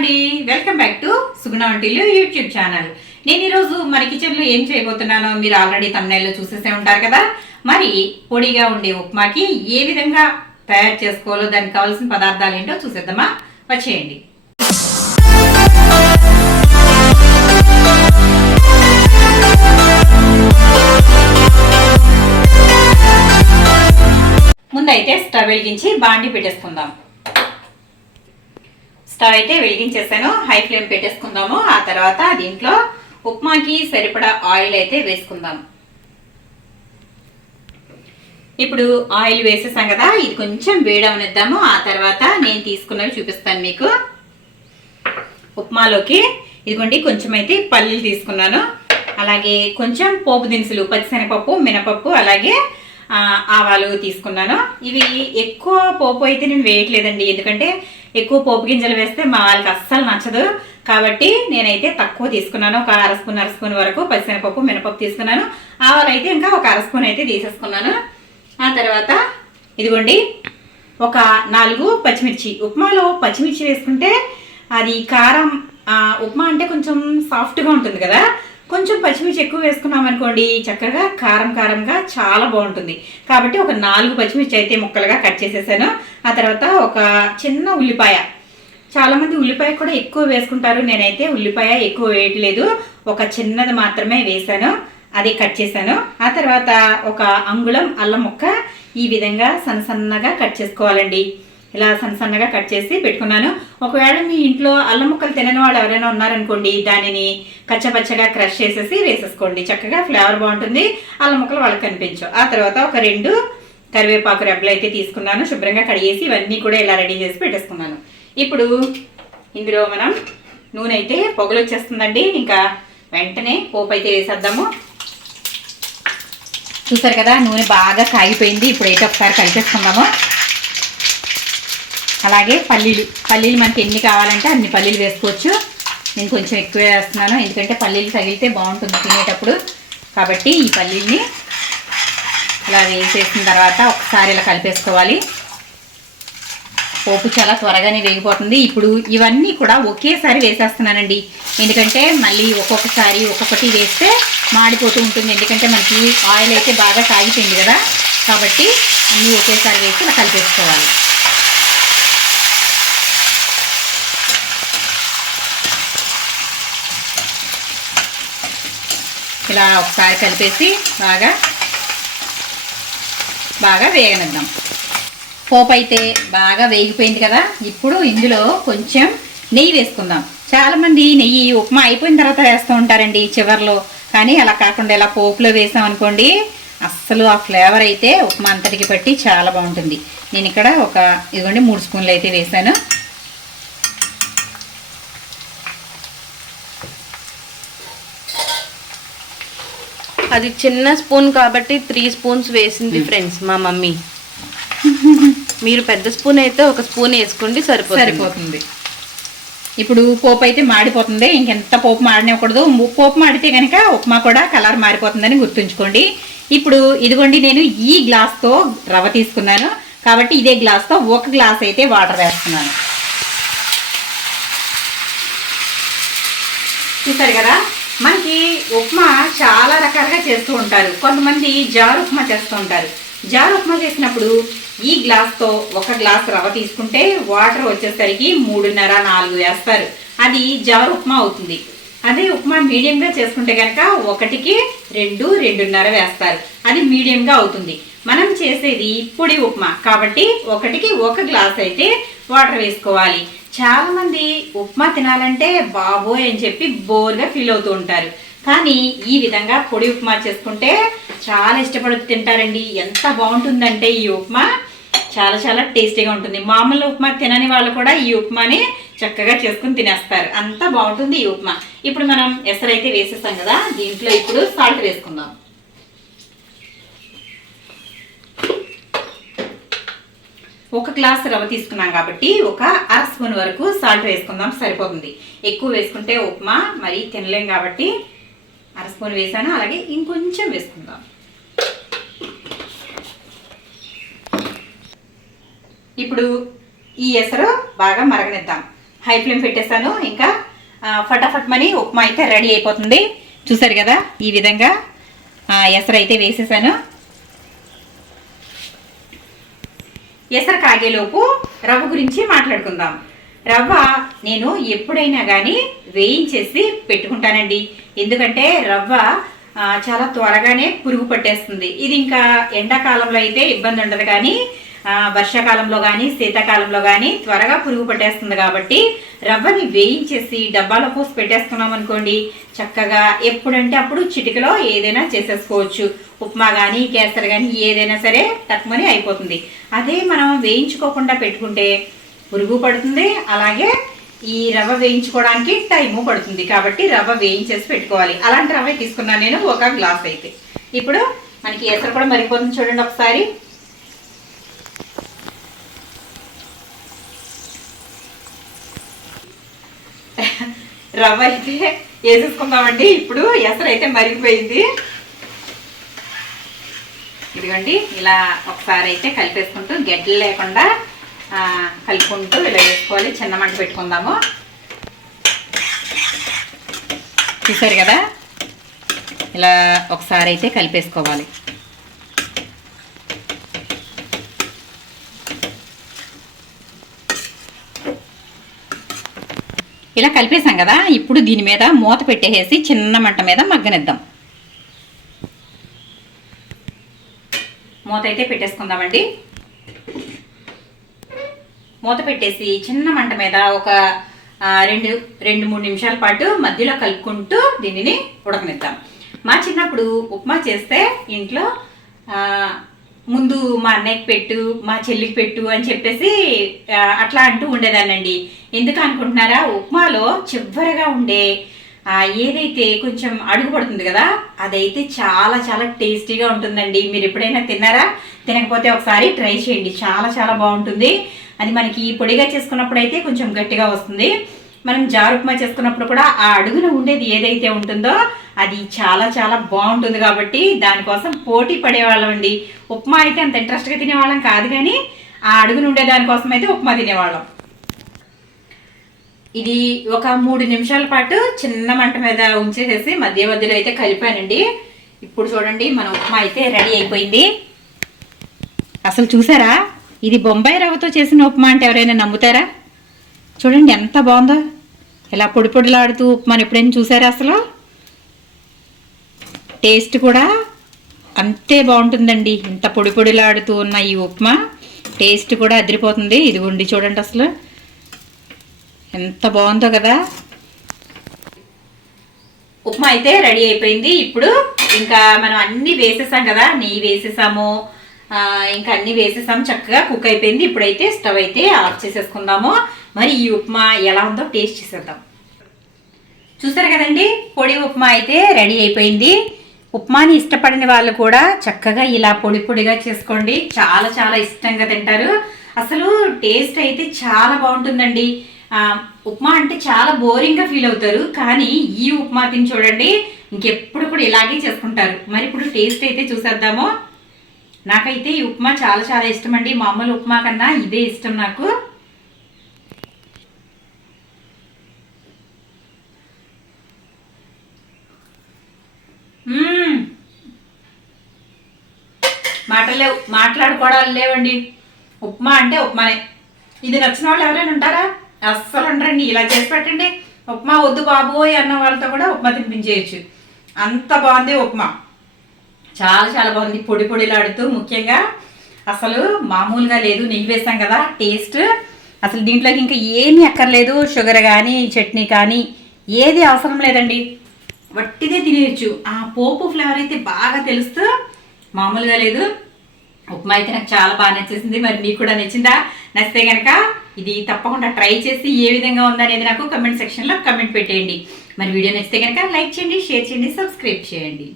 అండి, welcome back to సుగుణ వంటిల్లు YouTube channel. నేను ఈరోజు మన కిచెన్లో ఏం చేయబోతున్నానో మీరు ఆల్రెడీ thumbnail చూసేసే ఉంటారు కదా. మరి పొడిగా ఉండే ఉప్మాకి ఏ విధంగా తయారు చేసుకోవాలో దానికి కావాల్సిన పదార్థాలు ఏంటో చూసేద్దామా, వచ్చేయండి. ముందైతే స్టవ్ వెలిగించి బాండి పెట్టేసుకుందాం. స్టవ్ అయితే వెలిగించేసాను, హై ఫ్లేమ్ పెట్టేసుకుందాము. ఆ తర్వాత దీంట్లో ఉప్మాకి సరిపడా ఆయిల్ అయితే వేసుకుందాం. ఇప్పుడు ఆయిల్ వేసేసాం కదా, ఇది కొంచెం వేడవనిద్దాము. ఆ తర్వాత నేను తీసుకున్నవి చూపిస్తాను మీకు. ఉప్మాలోకి ఇదిగోండి కొంచెం అయితే పల్లీలు తీసుకున్నాను, అలాగే కొంచెం పోపు దినుసులు, పచ్చిశనగపప్పు, మినపప్పు, అలాగే ఆవాలు తీసుకున్నాను. ఇవి ఎక్కువ పోపు అయితే నేను వేయట్లేదండి, ఎందుకంటే ఎక్కువ పోపు గింజలు వేస్తే మా వాళ్ళకి అస్సలు నచ్చదు. కాబట్టి నేనైతే తక్కువ తీసుకున్నాను, ఒక అర స్పూన్ వరకు పచ్చిశనగపప్పు, మినపప్పు తీసుకున్నాను. ఆవాలు అయితే ఇంకా ఒక అర స్పూన్ అయితే తీసేసుకున్నాను. ఆ తర్వాత ఇదిగోండి ఒక 4 పచ్చిమిర్చి. ఉప్మాలో పచ్చిమిర్చి వేసుకుంటే అది కారం, ఉప్మా అంటే కొంచెం సాఫ్ట్గా ఉంటుంది కదా, కొంచెం పచ్చిమిర్చి ఎక్కువ వేసుకున్నాం అనుకోండి చక్కగా కారంగా చాలా బాగుంటుంది. కాబట్టి ఒక 4 పచ్చిమిర్చి అయితే ముక్కలుగా కట్ చేసేసాను. ఆ తర్వాత ఒక చిన్న ఉల్లిపాయ, చాలా మంది ఉల్లిపాయ కూడా ఎక్కువ వేసుకుంటారు, నేనైతే ఉల్లిపాయ ఎక్కువ వేయట్లేదు, ఒక చిన్నది మాత్రమే వేసాను, అది కట్ చేశాను. ఆ తర్వాత ఒక అంగుళం అల్లం ముక్క ఈ విధంగా సన్నగా కట్ చేసుకోవాలండి. ఇలా సన్నగా కట్ చేసి పెట్టుకున్నాను. ఒకవేళ మీ ఇంట్లో అల్లం ముక్కలు తినని వాళ్ళు ఎవరైనా ఉన్నారనుకోండి, దానిని కచ్చపచ్చగా క్రష్ చేసేసి వేసేసుకోండి, చక్కగా ఫ్లేవర్ బాగుంటుంది, అల్లం ముక్కలు వాళ్ళకి కనిపించవు. ఆ తర్వాత ఒక 2 కరివేపాకు రెబ్బలు అయితే తీసుకున్నాను, శుభ్రంగా కడిగేసి ఇవన్నీ కూడా ఇలా రెడీ చేసి పెట్టేసుకున్నాను. ఇప్పుడు ఇందులో మనం నూనె అయితే పొగలు వచ్చేస్తుందండి, ఇంకా వెంటనే పోపు అయితే వేసేద్దాము. చూసారు కదా, నూనె బాగా కాగిపోయింది. ఇప్పుడైతే ఒకసారి కలిపేసుకుందాము. అలాగే పల్లీలు మనకి ఎన్ని కావాలంటే అన్ని పల్లీలు వేసుకోవచ్చు. నేను కొంచెం ఎక్కువ వేస్తున్నాను, ఎందుకంటే పల్లీలు తగిలితే బాగుంటుంది తినేటప్పుడు. కాబట్టి ఈ పల్లీల్ని ఇలా వేసేసిన తర్వాత ఒకసారి ఇలా కలిపేసుకోవాలి. పోపు చాలా త్వరగానే వేగిపోతుంది. ఇప్పుడు ఇవన్నీ కూడా ఒకేసారి వేసేస్తున్నానండి, ఎందుకంటే మళ్ళీ ఒక్కొక్కసారి ఒక్కొక్కటి వేస్తే మాడిపోతూ ఉంటుంది, ఎందుకంటే మనకి ఆయిల్ అయితే బాగా కాగిపోయింది కదా. కాబట్టి అన్నీ ఒకేసారి వేసి ఇలా కలిపేసుకోవాలి. ఇలా ఒకసారి కలిపేసి బాగా వేగనిద్దాం. పోపు అయితే బాగా వేగిపోయింది కదా. ఇప్పుడు ఇందులో కొంచెం నెయ్యి వేసుకుందాం. చాలామంది నెయ్యి ఉప్మా అయిపోయిన తర్వాత వేస్తూ ఉంటారండి చివర్లో, కానీ అలా కాకుండా ఇలా పోపులో వేసాం అనుకోండి అస్సలు ఆ ఫ్లేవర్ అయితే ఉప్మా అంతటికి పట్టి చాలా బాగుంటుంది. నేను ఇక్కడ ఇదిగోండి 3 స్పూన్లు అయితే వేసాను. అది చిన్న స్పూన్ కాబట్టి 3 స్పూన్స్ వేసింది ఫ్రెండ్స్ మా మమ్మీ. మీరు పెద్ద స్పూన్ అయితే ఒక స్పూన్ వేసుకోండి, సరిపోతుంది. ఇప్పుడు పోపు అయితే మాడిపోతుంది, ఇంకెంత పోపు మాడనివ్వకూడదు. పోపు మాడితే కనుక ఉప్మా కూడా కలర్ మారిపోతుందని గుర్తుంచుకోండి. ఇప్పుడు ఇదిగోండి నేను ఈ గ్లాస్తో రవ్వ తీసుకున్నాను, కాబట్టి ఇదే గ్లాస్తో 1 గ్లాస్ అయితే వాటర్ వేస్తున్నాను. చూసారు కదా, మనకి ఉప్మా చాలా రకాలుగా చేస్తూ ఉంటారు. కొంతమంది జారు ఉప్మా చేస్తూ ఉంటారు. జారు ఉప్మా చేసినప్పుడు ఈ గ్లాస్తో 1 గ్లాస్ రవ్వ తీసుకుంటే వాటర్ వచ్చేసరికి 3.5-4 వేస్తారు, అది జారు ఉప్మా అవుతుంది. అదే ఉప్మా మీడియంగా చేసుకుంటే కనుక 1కి 2-2.5 వేస్తారు, అది మీడియంగా అవుతుంది. మనం చేసేది పొడి ఉప్మా కాబట్టి 1కి 1 గ్లాస్ అయితే వాటర్ వేసుకోవాలి. చాలా మంది ఉప్మా తినాలంటే బాబోయ్ అని చెప్పి బోర్గా ఫీల్ అవుతూ ఉంటారు, కానీ ఈ విధంగా పొడి ఉప్మా చేసుకుంటే చాలా ఇష్టపడుతూ తింటారండి. ఎంత బాగుంటుందంటే ఈ ఉప్మా చాలా టేస్టీగా ఉంటుంది. మామూలు ఉప్మా తినని వాళ్ళు కూడా ఈ ఉప్మాని చక్కగా చేసుకుని తినేస్తారు, అంత బాగుంటుంది ఈ ఉప్మా. ఇప్పుడు మనం ఎసరైతే వేసేస్తాం కదా, దీంట్లో ఇప్పుడు సాల్ట్ వేసుకుందాం. ఒక గ్లాస్ రవ్వ తీసుకున్నాం కాబట్టి ఒక అర స్పూన్ వరకు సాల్ట్ వేసుకుందాం, సరిపోతుంది. ఎక్కువ వేసుకుంటే ఉప్మా మరి తినలేం కాబట్టి అర స్పూన్ వేసాను, అలాగే ఇంకొంచెం వేసుకుందాం. ఇప్పుడు ఈ ఎసరు బాగా మరగనిద్దాం. హై ఫ్లేమ్ పెట్టేస్తాను. ఇంకా ఫటాఫట్ మని ఉప్మా అయితే రెడీ అయిపోతుంది. చూసారు కదా, ఈ విధంగా ఎసరు అయితే వేసేసాను. ఎసరు కాగేలోపు రవ్వ గురించి మాట్లాడుకుందాం. రవ్వ నేను ఎప్పుడైనా కానీ వేయించేసి పెట్టుకుంటానండి. ఎందుకంటే రవ్వ చాలా త్వరగానే పురుగు పట్టేస్తుంది. ఇది ఇంకా ఎండాకాలంలో అయితే ఇబ్బంది ఉండదు, కానీ వర్షాకాలంలో కానీ శీతాకాలంలో కానీ త్వరగా పురుగు పట్టేస్తుంది. కాబట్టి రవ్వని వేయించేసి డబ్బాలో పోసి పెట్టేసుకున్నాం అనుకోండి, చక్కగా ఎప్పుడంటే అప్పుడు చిటికలో ఏదైనా చేసేసుకోవచ్చు. ఉప్మా కానీ కేసరి కానీ ఏదైనా సరే తక్కువని అయిపోతుంది. అదే మనం వేయించుకోకుండా పెట్టుకుంటే పురుగు పడుతుంది, అలాగే ఈ రవ్వ వేయించుకోవడానికి టైము పడుతుంది. కాబట్టి రవ్వ వేయించేసి పెట్టుకోవాలి. అలాంటి రవ్వ తీసుకున్నాను నేను, 1 గ్లాస్ అయితే. ఇప్పుడు మనకి ఎసరు కూడా మరిగిపోతుంది చూడండి ఒకసారి. రవ్వ అయితే వేసేసుకుందామండి. ఇప్పుడు ఎసరు అయితే మరిగిపోయింది. ఇదిగోండి, ఇలా ఒకసారి అయితే కలిపేసుకుంటూ గడ్డలు లేకుండా కలుపుకుంటూ ఇలా వేసుకోవాలి. చిన్న మంట పెట్టుకుందాము. చూసారు కదా, ఇలా ఒకసారి అయితే కలిపేసుకోవాలి. ఇలా కలిపేసాం కదా, ఇప్పుడు దీని మీద మూత పెట్టేసి చిన్న మంట మీద మగ్గనిద్దాం. మూత అయితే పెట్టేసుకుందామండి. మూత పెట్టేసి చిన్న మంట మీద ఒక 2-3 నిమిషాల పాటు మధ్యలో కలుపుకుంటూ దీనిని ఉడకనిద్దాం. మా చిన్నప్పుడు ఉప్మా చేస్తే ఇంట్లో ముందు మా అన్నయ్యకి పెట్టు, మా చెల్లికి పెట్టు అని చెప్పేసి అట్లా అంటూ ఉండేదానండి. ఎందుకు అనుకుంటున్నారా, ఉప్మాలో చివరగా ఉండే ఏదైతే కొంచెం అడుగు పడుతుంది కదా, అదైతే చాలా చాలా టేస్టీగా ఉంటుందండి. మీరు ఎప్పుడైనా తిన్నారా? తినకపోతే ఒకసారి ట్రై చేయండి, చాలా చాలా బాగుంటుంది. అది మనకి పొడిగా చేసుకున్నప్పుడు అయితే కొంచెం గట్టిగా వస్తుంది. మనం జారు ఉప్మా చేసుకున్నప్పుడు కూడా ఆ అడుగున ఉండేది ఏదైతే ఉంటుందో అది చాలా చాలా బాగుంటుంది. కాబట్టి దానికోసం పోటీ పడేవాళ్ళం అండి. ఉప్మా అయితే అంత ఇంట్రెస్ట్గా తినేవాళ్ళం కాదు, కానీ ఆ అడుగున ఉండే దానికోసం అయితే ఉప్మా తినేవాళ్ళం. ఇది ఒక 3 నిమిషాల పాటు చిన్న మంట మీద ఉంచేసేసి మధ్య మధ్యలో అయితే కలిపానండి. ఇప్పుడు చూడండి, మన ఉప్మా అయితే రెడీ అయిపోయింది. అసలు చూసారా, ఇది బొంబాయి రవ్వతో చేసిన ఉప్మా అంటే ఎవరైనా నమ్ముతారా? చూడండి ఎంత బాగుందో, ఇలా పొడి పొడిలాడుతూ ఉప్మాని ఎప్పుడైనా చూసారా? అసలు టేస్ట్ కూడా అంతే బాగుంటుందండి. ఇంత పొడి పొడిలాడుతూ ఉన్న ఈ ఉప్మా టేస్ట్ కూడా అదిరిపోతుంది. ఇదిగోండి చూడండి, అసలు ఎంత బాగుందో కదా. ఉప్మా అయితే రెడీ అయిపోయింది. ఇప్పుడు ఇంకా మనం అన్నీ వేసేసాం కదా, నెయ్యి వేసేసాము, ఇంకా అన్నీ వేసేసాము, చక్కగా కుక్ అయిపోయింది. ఇప్పుడైతే స్టవ్ అయితే ఆఫ్ చేసేసుకుందాము. మరి ఈ ఉప్మా ఎలా ఉందో టేస్ట్ చేసేద్దాం. చూసారు కదండి, పొడి ఉప్మా అయితే రెడీ అయిపోయింది. ఉప్మాని ఇష్టపడిన వాళ్ళు కూడా చక్కగా ఇలా పొడి పొడిగా చేసుకోండి, చాలా చాలా ఇష్టంగా తింటారు. అసలు టేస్ట్ అయితే చాలా బాగుంటుందండి. ఉప్మా అంటే చాలా బోరింగ్గా ఫీల్ అవుతారు, కానీ ఈ ఉప్మా తిని చూడండి, ఇంకెప్పుడు కూడా ఇలాగే చేసుకుంటారు. మరి ఇప్పుడు టేస్ట్ అయితే చూసేద్దాము. నాకైతే ఈ ఉప్మా చాలా చాలా ఇష్టం అండి. మామూలు ఉప్మా కన్నా ఇదే ఇష్టం నాకు. మాట్లాడుకోవడాలు లేవండి. ఉప్మా అంటే ఉప్మానే. ఇది నచ్చిన వాళ్ళు ఎవరైనా ఉంటారా? అస్సలు ఉండరండి. ఇలా చేసి పెట్టండి, ఉప్మా వద్దు బాబోయ్ అన్న వాళ్ళతో కూడా ఉప్మా తినిపించేయచ్చు. అంత బాగుంది ఉప్మా, చాలా చాలా బాగుంది. పొడి పొడిలాడుతూ, ముఖ్యంగా అసలు మామూలుగా లేదు. నెయ్యి వేసాం కదా, టేస్ట్ అసలు దీంట్లోకి ఇంకా ఏమీ అక్కర్లేదు. షుగర్ కానీ చట్నీ కానీ ఏది అవసరం లేదండి, వట్టిదే తినేయచ్చు. ఆ పోపు ఫ్లేవర్ అయితే బాగా తెలుస్తూ మామూలుగా లేదు. ఉప్మా అయితే నాకు చాలా బాగా నచ్చేసింది. మరి మీకు కూడా నచ్చిందా? నచ్చితే కనుక ఇది తప్పకుండా ట్రై చేసి ఏ విధంగా ఉందనేది నాకు కమెంట్ సెక్షన్లో కమెంట్ పెట్టేయండి. మరి వీడియో నచ్చితే కనుక లైక్ చేయండి, షేర్ చేయండి, సబ్స్క్రైబ్ చేయండి.